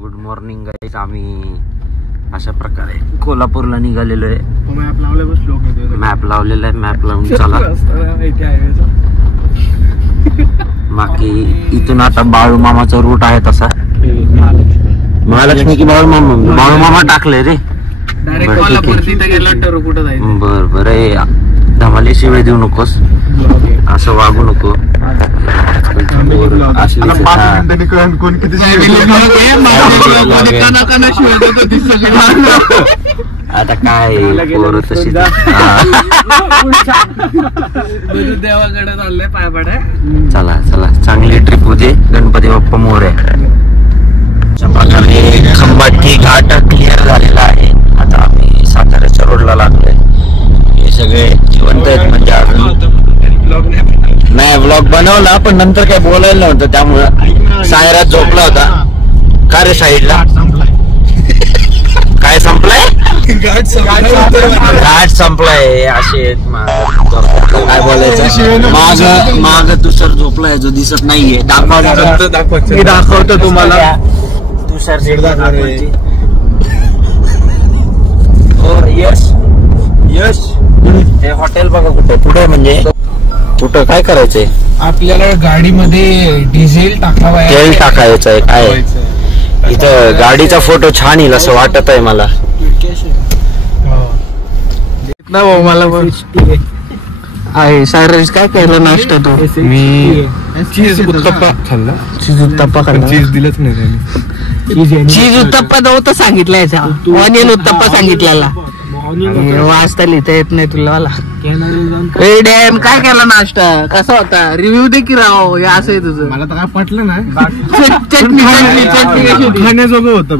Good morning guys. आम्ही अशा प्रकारे कोल्हापूरला निघालेलो आहे. मॅप लावलेला आहे. मॅप लावून चला. बाकी इथून आता बाळूमामाचा रूट आहे तसा. महालक्ष्मी की बाळूमामा टाकले रे. बर बर धमाली शिवाय देऊ नकोस, असं वागू नको. आता काय पोरं तशी देवाकडे चाललंय पाय पाड्या. चला चला चांगली ट्रिप होते. गणपती बाप्पा मोरया. खंबाटी घाट क्लिअर झालेला आहे. आता आम्ही साताऱ्याच्या रोडला लागलोय. हे सगळे जिवंत आहेत म्हणजे अजून नाही. ब्लॉग बनवला पण नंतर काय बोलायला नव्हतं, त्यामुळं सायरात झोपला होता. का रे साईडला काय संपलाय? घाट संपलाय. असे काय बोलायचं. माग तुषार झोपलाय जो दिसत नाहीये. दाखवतो तुम्हाला. तुषार यश यश हे हॉटेल बघा कुठं पुढे. म्हणजे कुठं काय करायचंय आपल्याला गाडीमध्ये डिझेल टाकावा, तेल टाकायचं आहे. काय इथं गाडीचा फोटो छान येईल असं वाटत आहे मला. मला आहे सायरस काय केलं नाश्ता तू? मी चीज उत्तप्पा खाल्ला. चीज उत्तप्पा खाल्ला. चीज दिलंच नाही त्यांनी. चीज उत्तप्पा नव्हतं सांगितलं याचा. ऑनियन उत्तप्पा सांगितलेला. वाचता लिहिता येत नाही तुला मला. डॅम काय केला नाश्ता? कसा होता? रिव्ह्यू दे की राव. हे असं आहे तुझं. मला तर काय पटलं नाही. चटणी कशी होती? खाण्याजोगं होतं.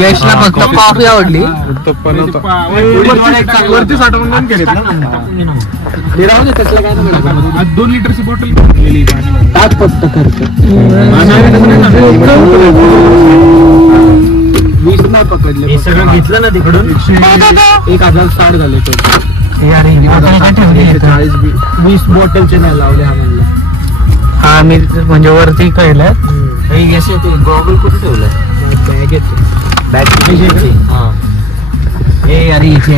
यशला फक्त कॉफी आवडली. उत्तप्पा नव्हता. वरती साठवून केलेत ना. 2 लिटरची बॉटल टाक फक्त खर्च. 20 नाही पकडले. हे सगळं घेतलं ना तिकडून. 1060 झाले. 20 बॉटलचे नाही लावले हा म्हणलं. हा मी म्हणजे वरती कळलं. गॉगल कुठे ठेवलं? अरे इथे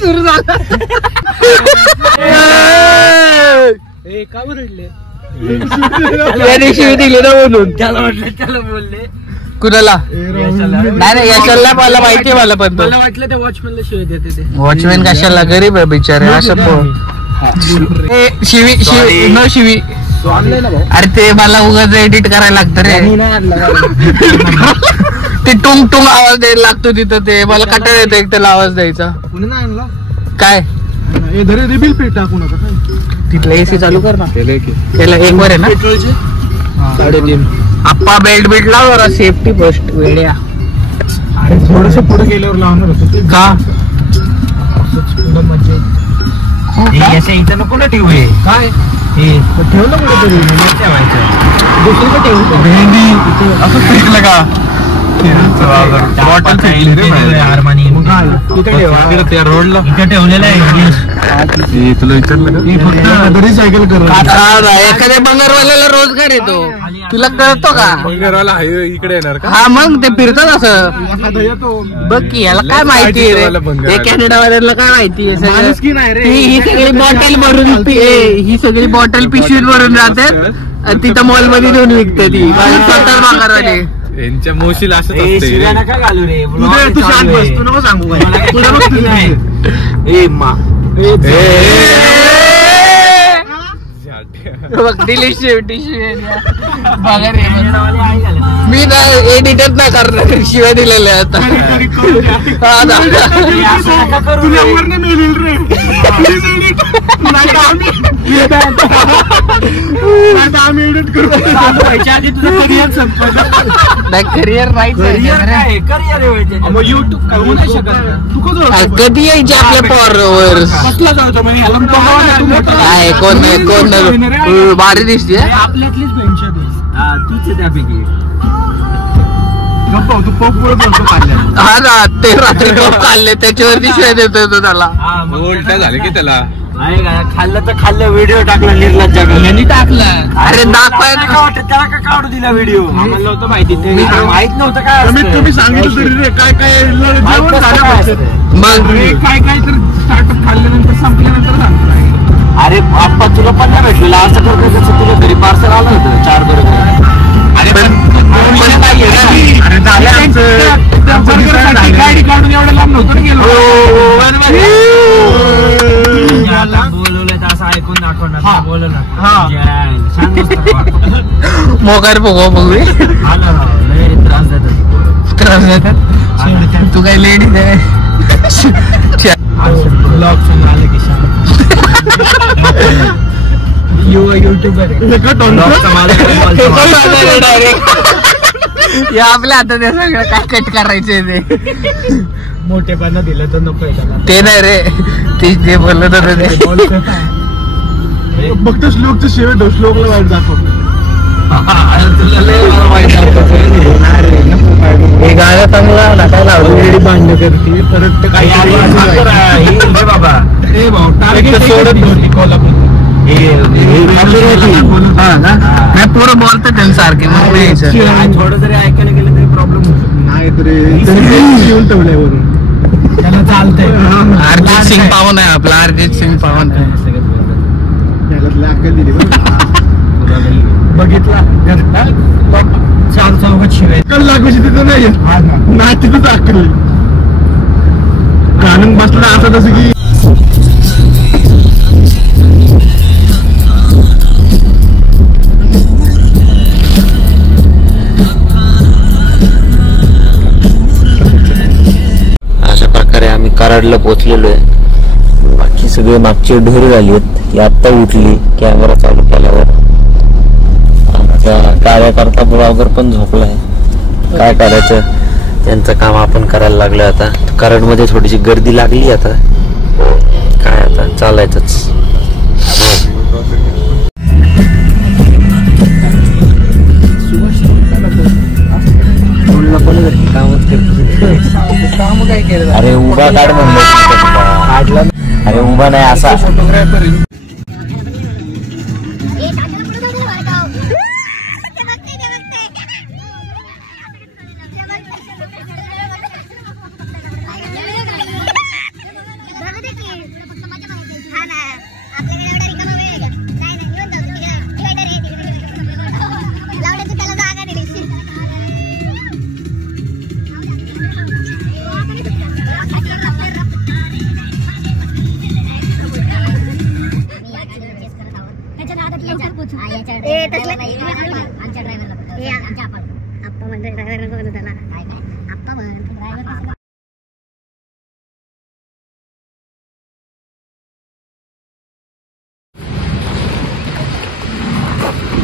सुरू झाला. का बरडले? शिवी दिली ना म्हणून त्याला म्हटलं. त्याला बोलले कुणाला? नाही यशाला. मला माहितीये. मला पण मला वाटलं ते वॉचमॅनला शिवी देते. ते वॉचमॅन कशाला? गरीब आहे बिचारे. असं शिवी शिवी न शिवी. अरे ते मला उगाच एडिट करायला लागतं रे. ते टुंग टुंग आवाज द्यायला लागतो तिथं. ते मला कंटाळा येतो एक त्याला आवाज द्यायचा. काय बिल पे टाकू नका. तिथला एसी चालू कर ना. त्याला एक वर आहे ना. 3.5. आप्पा बेल्ट बिल्ट लाव जरा. Safety first. वेड्या थोडस पुढे गेल्यावर लावणार होतं का? म्हणजे इथं नको ना ठेवू. काय ठेवलं कुठेतरी ठेवायचं. दुसरीकडे ठेवू. भेंडी असं फेकलं का? बॉटल फेकली रे रोडला. इथे ठेवलेलं आहे. तुला विचारलं का? सायकल कर. एखाद्या बंगारवाल्याला रोजगार येतो. तुला कळतो का? बंगारवाला इकडे येणार का? हा मग ते फिरतात असं. बघ की याला काय माहिती रे. हे कॅनडावाल्याला काय माहिती आहे? ही सगळी बॉटल भरून ही सगळी बॉटल पिशवीत भरून जाते. तिथं मॉल मध्ये देऊन विकते ती. स्वतः बंगारवाले. यांच्या मोशीला असं नका घालू रे. तू शांत बस. तू नको सांगू. दिली शेवटी मी नाही एडिटर नाही करणार. शिवाय दिलेल्या आता. करिअर कधी यायचे आपल्या पॉवर काय? कोण भारी दिसते. आपल्यातलीच तूच त्यापैकी. हा ना. ते रात्री काढले त्याच्यावरती शिवाय देतोय तो त्याला. उलटा झाले की त्याला. खाल्लं तर खाल्लं, व्हिडिओ टाकला निर्लज्जाने टाकला. अरे दाखवायला काय वाटत, त्याला का काढू दिला व्हिडिओ? आम्हाला नव्हतं माहिती, माहित नव्हतं काय तुम्ही सांगितलं तरी रे काय काय जेवण झालं मग काय काय तर स्टार्टअप खाल्ल्यानंतर संपल्यानंतर सांगतो. अरे आप्पा तुला पण नाही भेटलेलं असं करतो, जसं तुझ्या घरी पार्सल आलं होतं 4 बरोबर. अरे पण गाडी काढून एवढं लांब नव्हतं ना गेलो. बोलवलं तर असं ऐकून दाखवणार, बोलवलं मोकार बघू त्रास देतात. तू काय लेडीज आहे? युट्यूबर आपल्या हातात आहे सगळं, काय कट करायचे ते. मोठेपणा दिलं तर नको ते नाही रे, ते बोलत होतं ते. फक्त श्लोकचं शेवट श्लोकला वाईट दाखव. हे गाणं चांगला नाटायला ऑलरेडी भांडण करते परत ते काही बाबा सोडत नव्हती कोल्हापूर. नाही पोरं बोलतात त्यांच्यासारखे, मग थोडं जरी ऐकायला गेलं तरी प्रॉब्लेम होतो. नाही तरी येऊन ठेवलंय वरून त्याला चालतंय. अर्जित सिंग पावन आहे आपला, अर्जित सिंग पावन आहे. अक्कल दिली बघितला 4 चौघात शिवाय अक्कल लागूशी तिथं नाही ना, तिथंच अक्कल गाणं बसला असं तसं की. अशा प्रकारे आम्ही कराडला पोहोचलेलो आहे. बाकी सगळे मागची ढोर झाली आहेत. आत्ता उठली कॅमेरा चालू केल्यावर. आमचा कार्यकर्ता ब्लॉगर पण झोपलाय. काय करायचं, त्यांचं काम आपण करायला लागलं. आता कराडमध्ये थोडीशी गर्दी लागली, आता काय आता चालायचंच. अरे उभा काढ म्हणलं, अरे उभा नाही असा.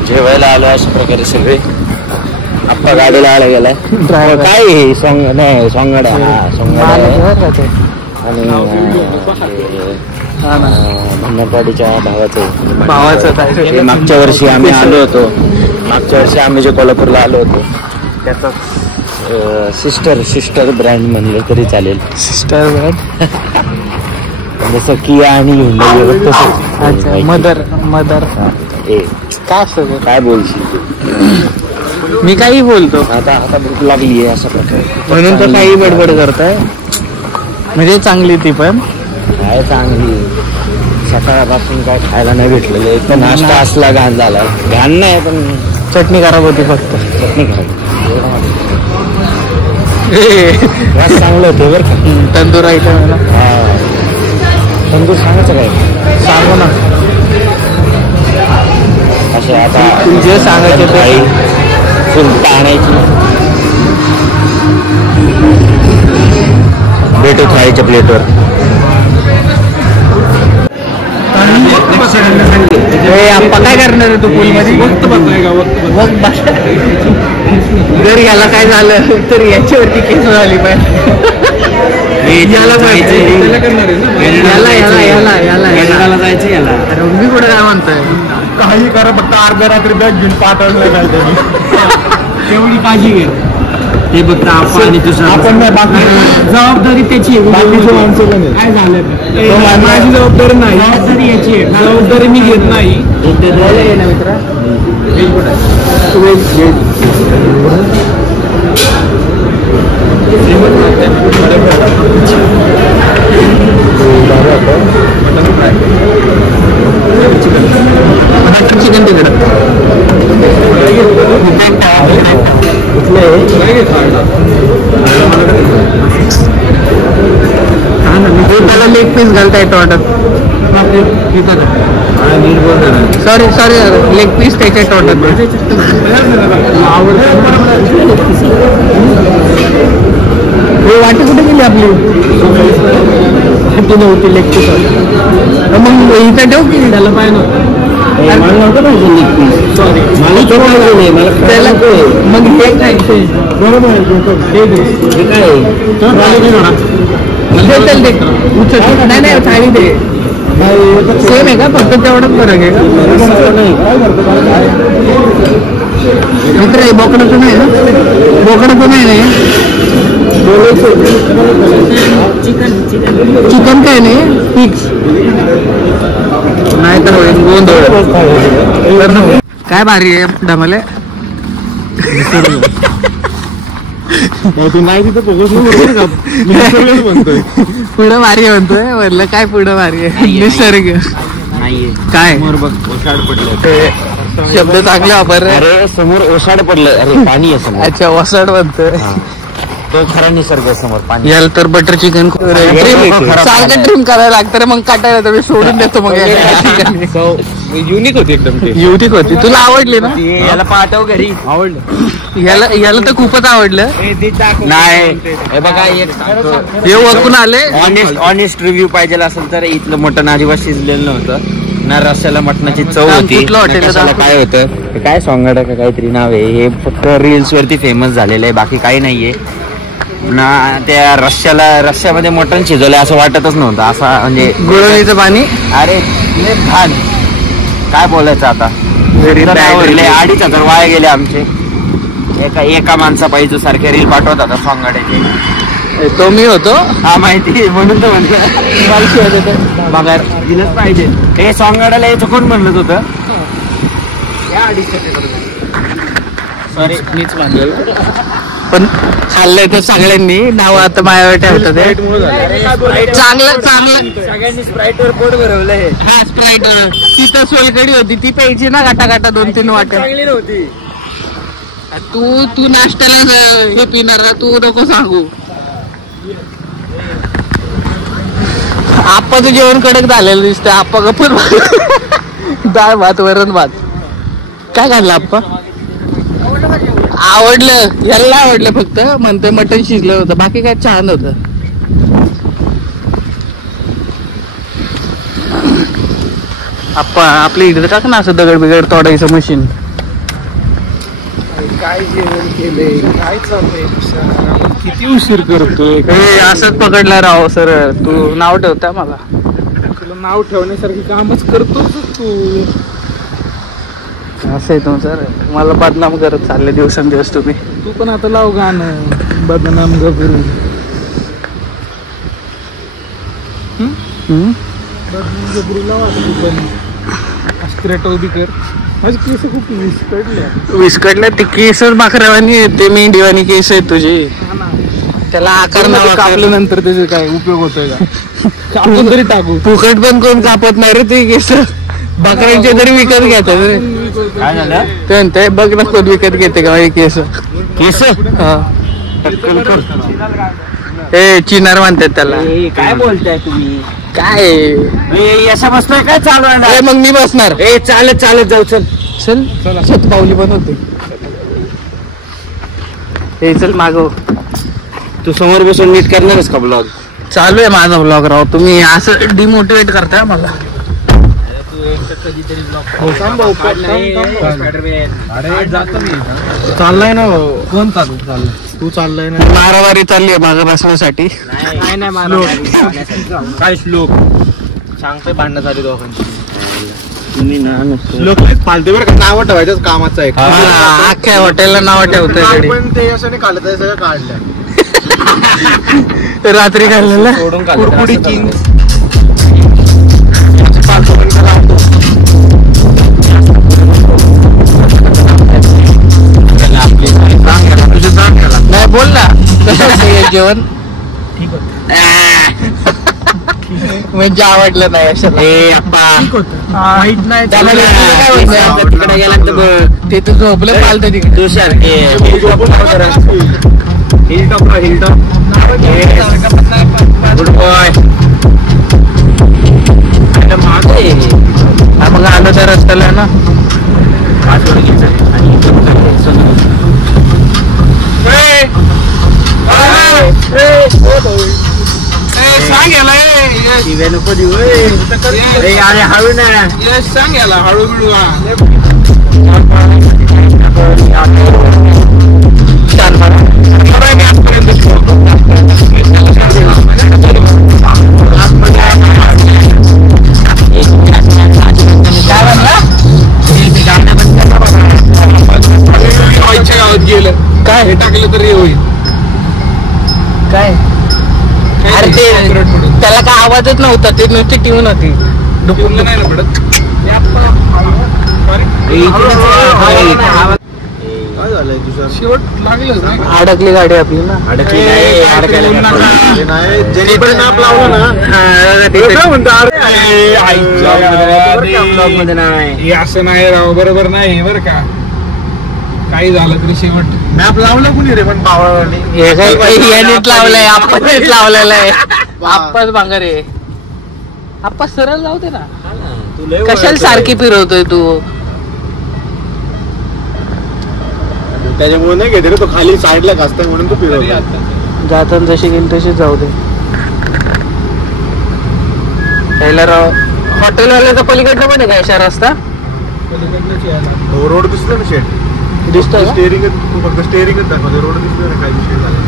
जेवायला आलो अशा प्रकारे सगळे. आप्पा गाडीला आला गेलाय. काय हे सॉंग नाही, सोंगाडा आणि भन्नपाडीच्या भावाचं. मागच्या वर्षी आम्ही आलो होतो, मागच्या वर्षी आम्ही जे कोल्हापूरला आलो होतो त्याचा सिस्टर ब्रँड म्हणलं तरी चालेल. सिस्टर ब्रँड जसं किया आणि अच्छा, मदर काय असतं, काय बोलशील तू? मी काही बोलतो. आता भूक लागली आहे अशा प्रकारे, म्हणून तर काही बडबड करताय. म्हणजे चांगली ती पण काय चांगली. सकाळपासून काय खायला नाही भेटलेलं. एक तर नाश्ता असला घाण झाला. घाण नाही पण चटणी खराब होती फक्त. चटणी खराब चांगलं होतं बरं का. तंदूर आहे मला. हा तंदूर सांगायचं काय? सांगू ना. असे आता जे सांगायचे ते फुलता आणायची. भेटू खायच्या प्लेटवर. आप्पा काय करणार आहे तू पूल मध्ये? जर याला काय झालं तर याच्यावरती केस झाली पाहिजे. याला जायचं, रंगी कुठे काय म्हणताय? काही करा, फक्त अर्ध्या रात्री बॅग घेऊन पाठवलं नाही त्यांनी. तेवढी काळजी घे. ते फक्त आपण आपण नाही, बाकी जबाबदारी त्याची आहे. बाकीचे माणसं पण आहेत. काय झालं माझी जबाबदारी नाही, जबाबदारी याची आहे. जबाबदारी मी घेत नाही. चिकन तिकडं त्याला लेग पीस घालता येतो वाटत. सॉरी लेग पीस त्याच्यात वाटत. वाटी कुठे गेली आपली? नव्हती लेग पीस. मग इथं ठेव की त्याला पाहिजे नव्हतं. सॉरी त्याला मग हे काय बरोबर नाही थाळी दे. सेम आहे का? फक्त तेवढाच फरक आहे का? मित्र बोकडाचं नाही ना? बोकडाचं नाही नाही चिकन काय नाही फिक्स नाही तर होईल गोंधळ. काय भारी आहे डमले. तू नाही तिथं फोकस नाही का म्हणतोय. पुढं भारी म्हणतोय म्हणलं काय पुढं भारी आहे निसर्ग नाहीये. काय ओसाड पडलं. शब्द चांगले वापर. अरे समोर ओसाड पडलं. अरे पाणी आहे समोर. अच्छा वसाड म्हणतोय. तो खरा निसर्ग समोर पाणी. याला तर बटर चिकन सारखं ट्रिम करायला लागतं रे. मग काटायला तर मी सोडून देतो. मग युनिक होती एकदम. युनिक होती. तुला आवडली ना? याला पाठव घरी. आवडलं. याला तर खूपच आवडलं. नाही हे बघा एक हे वरकून आले. ऑनेस्ट रिव्ह्यू पाहिजे असेल तर इथलं मटण अजिबात शिजलेलं नव्हतं ना. रस्स्याला मटणाची चव होती. कुठलं हॉटेल आहे? कशाला काय होतं हे काय सोंगाडा का काहीतरी नाव आहे. हे फक्त रील्स वरती फेमस झालेलं आहे. बाकी काही नाहीये ना. त्या रश्श्यामध्ये मटण शिजवलंय असं वाटतच नव्हतं. असा म्हणजे गुळवणीचं पाणी. अरे भान काय बोलायचं आता. 2,500 वाया गेले आमचे. एका माणसा पाहिजे सारखे रील पाठवत आता सोंगाड्याचे. तो मी होतो. हा माहिती म्हणून तर म्हणतो बघा दिलंच पाहिजे. हे सोंगाड्याला यायचं कोण म्हणत होतं? सॉरी मीच मानलं. पण खाल्लंय तर सगळ्यांनी नाव आता माझ्यावर ठेवतात. चांगलं सगळ्यांनी स्प्राईट वर पोट भरवलंय. हा स्प्राईट तिथं सोलकडी होती ती प्यायची ना गाटा 2-3 वाट्या. चांगली नव्हती. तू नाश्त्याला हे पिणार ना. तू नको सांगू. आप्पाचं जेवण कडक झालेलं दिसतंय. आप्पा गप्पा डाळ भात वरण भात काय घाललं आप्पा? आवडलं याला आवडलं. फक्त म्हणतोय मटण शिजलं होतं. बाकी काय छान होतं. आप्पा आपल्या इकडे टाक ना असं दगड बिगड तोडायचं मशीन. काय जेवण केलंय? काय चाललंय? किती उशीर करतोय? असंच पकडला राव सर. तू नाव ठेवता मला. तुला नाव ठेवण्यासारखी कामच करतोच तू. असं आहे तुमचं सर. मला बदनाम करत चालले दिवसेंदिवस तुम्ही. तू पण आता लाव गाणं बदनाम गबरू. बदनाम गबरू लाव आता तू पण. अस्त्रेट उभी कर. माझी केस खूप विस्कटल्या ते केसच बाकऱ्यावानी. ते मेंढीवानी केस आहेत तुझी. त्याला आकार नाव कापल्यानंतर त्याचे काय उपयोग होतोय का? कापून तरी टाकू. फुकट पण कोण कापत नाही रे ते केस. बकऱ्यांचे तरी विकत घेतात रे. काय झालं? ते म्हणते बघ ना कोण विकत घेते का हे केस. केस हे चिनार म्हणतात त्याला. काय बोलताय तुम्ही? काय अशा बसतोय काय चालू आहे? मग मी बसणार. चालत जाऊ. चल शतपावली पण होते. हे चल मागव. तू समोर बसून नीट करणारच का ब्लॉग? चालू आहे माझा ब्लॉग राव. तुम्ही असं डिमोटिवेट करताय मला. अरे जातो मी. चाललाय ना. कोण चाललाय? तू चाललाय ना. मारामारी चालली आहे माझं बसण्यासाठी. काय श्लोक सांगतोय? भांडणं झाली दोघांची. तुम्ही ना नुसतं लोक फालते बरं का, नाव ठेवायच्याच कामाचं आहे. अख्ख्या हॉटेलला नाव ठेवतोय पण ते असं नाही काढलं, ते सगळं काढलं. रात्री खाल्लेलं सोडून कुरकुडी किंग. नाही बोल ना कसं होतं हे जेवण म्हणजे आवडलं नाही असं माहित नाही त्यामुळे काय होतं? तिकडे गेला तर बघ, ते तू झोपलं पालतं तिकडे तू सारखे हिलटॉप गुड बॉय. माग आहे हा मग आलो त्या रस्त्याला ना पाचवड घ्यायचं आणि इकडून जायचं. सांग याला शिव्या नको देऊ अरे हळू ना. सांग याला हळू बिळू. गावात गेलं काय हे टाकलं तरी होईल. काय अरे ते त्याला काय आवाजच नव्हता, ते नुसती ट्यून होती. डुकून नाही ना पडत. काय झालंय तुझं? शेवट लागलं नाही. अडकली गाडी आपली ना अडकली नाही, अडकायला काय नाही, ज्यांनी पण नाप लावलं ना ते काय म्हणतात, अरे, आईच्या ब्लॉग मध्ये नाही. हे असं नाही राव, बरोबर नाही बरं का. काही झालं तरी शेवट मॅप लावलं कुणी रे पण पावळाने. हे काय यानेच लावलंय, आप्पानेच लावलेलं आहे. आप्पाच भांगारे आप्पा सरळ लावते ना, तू लय कशाला सारखी फिरवतोय तू. त्याच्यामुळे नाही घेते रे तो, खाली साईडला घासतोय म्हणून तू फिरवतो. जाताना जशी गेली तशी जाऊ दे. त्याला राव हॉटेलवाल्याचा पलीकडनं पण आहे का अशा रस्ता रोड दिसतो ना शेट, दिसतोय का? स्टेअरिंग फक्त स्टेअरिंगच दाखवतो, रोड दिसतो ना काय विषय झाला.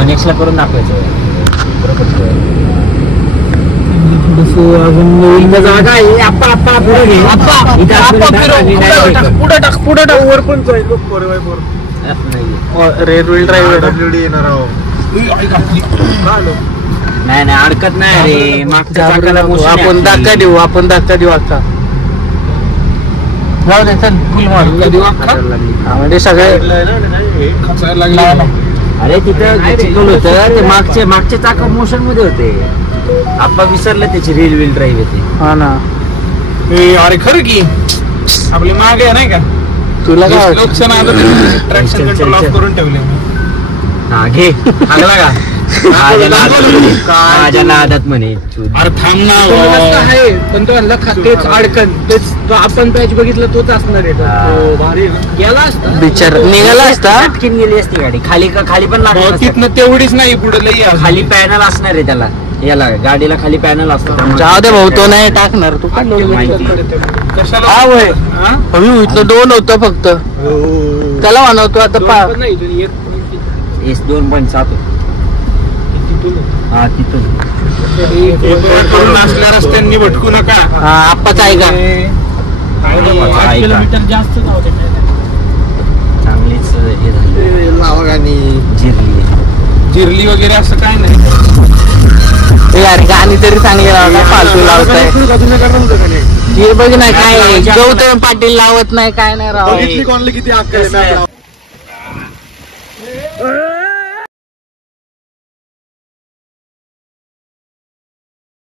1x ला करून दाखवायचं. जागा आहे. आप्पा आप्पा पुढे घे. पुढे टाक पुढे टाक. वर पण जाईल लोक 4x4 red wheel driver WD येणार आहो. नाही नाही अडकत नाही रे, मागच्या चाकाला motion आहे. आपण धक्का देऊ, आपण धक्का देऊ अक्का. जाऊ दे चल फुल मारू. हा, म्हणजे सगळे अरे तिथं चिकल होतं, ते मागचे चाक मोशन मध्ये होते. आप्पा विसरलं त्याची रील व्हील ड्राईव्ह येते. हा ना. अरे खरं की आपली मागे आहे नाही का, तुला काय वाटतं? लोकशान ट्रॅक्शन कंट्रोल ऑफ करून ठेवले. हा घे लागला का माझ्या नादात म्हणे. अरे थांब ना आहे पण तो तेच अडकन तेच जो आपण पॅच बघितलं तोच असणार आहे. गेला असता बिचार निघाला असता. पटकीन गेली असती गाडी. खाली पण लागत नसतं. तिथनं तेवढीच नाही पुढे लई आहे. खाली पॅनल असणार आहे त्याला, याला गाडीला खाली पॅनल असतं. जाऊ दे भाऊ, तो नाही टाकणार. तू काय कशाला हा वय हा? हवी इथलं 2 होतं फक्त. त्याला म्हणवतो आता S2.7 हा तिथून. करून असल्या रस्त्यांनी भटकू नका. हा आप्पाच आहे का? 8 किलोमीटर जास्त चांगलीच हे झाली, जिरली वगैरे असं काय नाही. यार गाणी तरी चांगली लावता, फालतू लावताय. हे बघ ना काय गौतम पाटील लावत नाही काय नाही राव. किती अक्कल आहे.